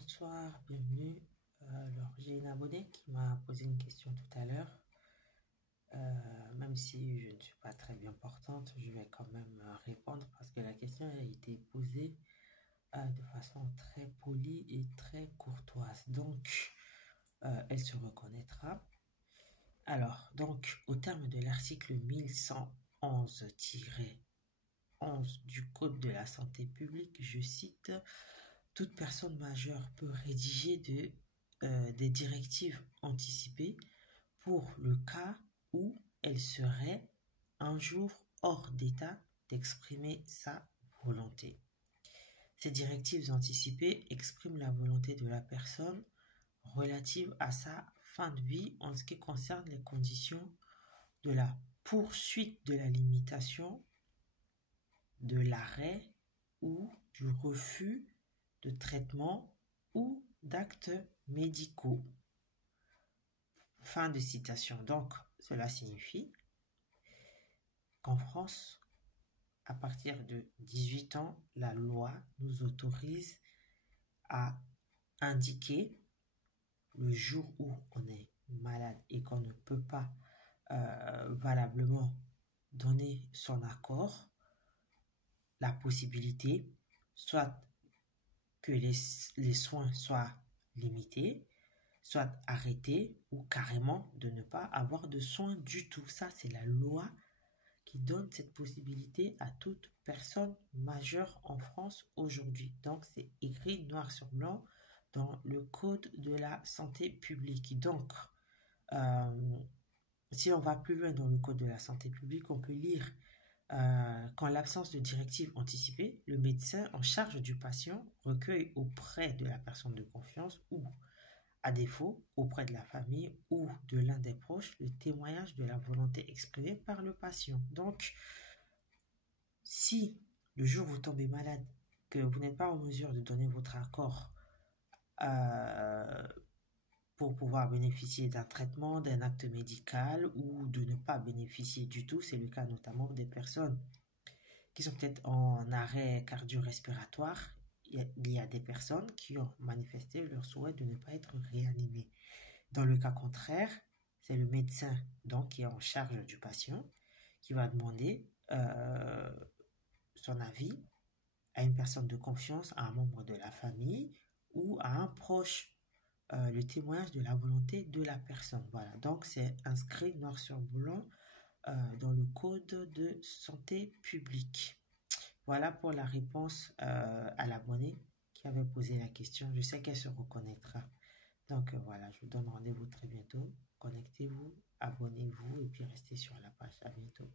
Bonsoir, bienvenue. Alors, j'ai une abonnée qui m'a posé une question tout à l'heure. Même si je ne suis pas très bien portante, je vais quand même répondre parce que la question a été posée de façon très polie et très courtoise. Donc, elle se reconnaîtra. Alors, donc, au terme de l'article 1111-11 du Code de la santé publique, je cite: toute personne majeure peut rédiger des directives anticipées pour le cas où elle serait un jour hors d'état d'exprimer sa volonté. Ces directives anticipées expriment la volonté de la personne relative à sa fin de vie en ce qui concerne les conditions de la poursuite de la limitation, de l'arrêt ou du refus de traitement ou d'actes médicaux. Fin de citation. Donc, cela signifie qu'en France, à partir de 18 ans, la loi nous autorise à indiquer le jour où on est malade et qu'on ne peut pas valablement donner son accord, la possibilité soit que les soins soient limités, soit arrêtés ou carrément de ne pas avoir de soins du tout. Ça, c'est la loi qui donne cette possibilité à toute personne majeure en France aujourd'hui. Donc, c'est écrit noir sur blanc dans le Code de la santé publique. Donc, si on va plus loin dans le Code de la santé publique, on peut lire qu'en l'absence de directive anticipée, le médecin en charge du patient recueille auprès de la personne de confiance ou, à défaut, auprès de la famille ou de l'un des proches, le témoignage de la volonté exprimée par le patient. Donc, si le jour où vous tombez malade, que vous n'êtes pas en mesure de donner votre accord pour pouvoir bénéficier d'un traitement, d'un acte médical ou de ne pas bénéficier du tout, c'est le cas notamment des personnes qui sont peut-être en arrêt cardio-respiratoire. Il y a des personnes qui ont manifesté leur souhait de ne pas être réanimées. Dans le cas contraire, c'est le médecin donc qui est en charge du patient qui va demander son avis à une personne de confiance, à un membre de la famille ou à un proche, le témoignage de la volonté de la personne. Voilà, donc c'est inscrit noir sur blanc dans le Code de santé publique. Voilà pour la réponse à l'abonné qui avait posé la question. Je sais qu'elle se reconnaîtra. Donc voilà, je vous donne rendez-vous très bientôt. Connectez-vous, abonnez-vous et puis restez sur la page. À bientôt.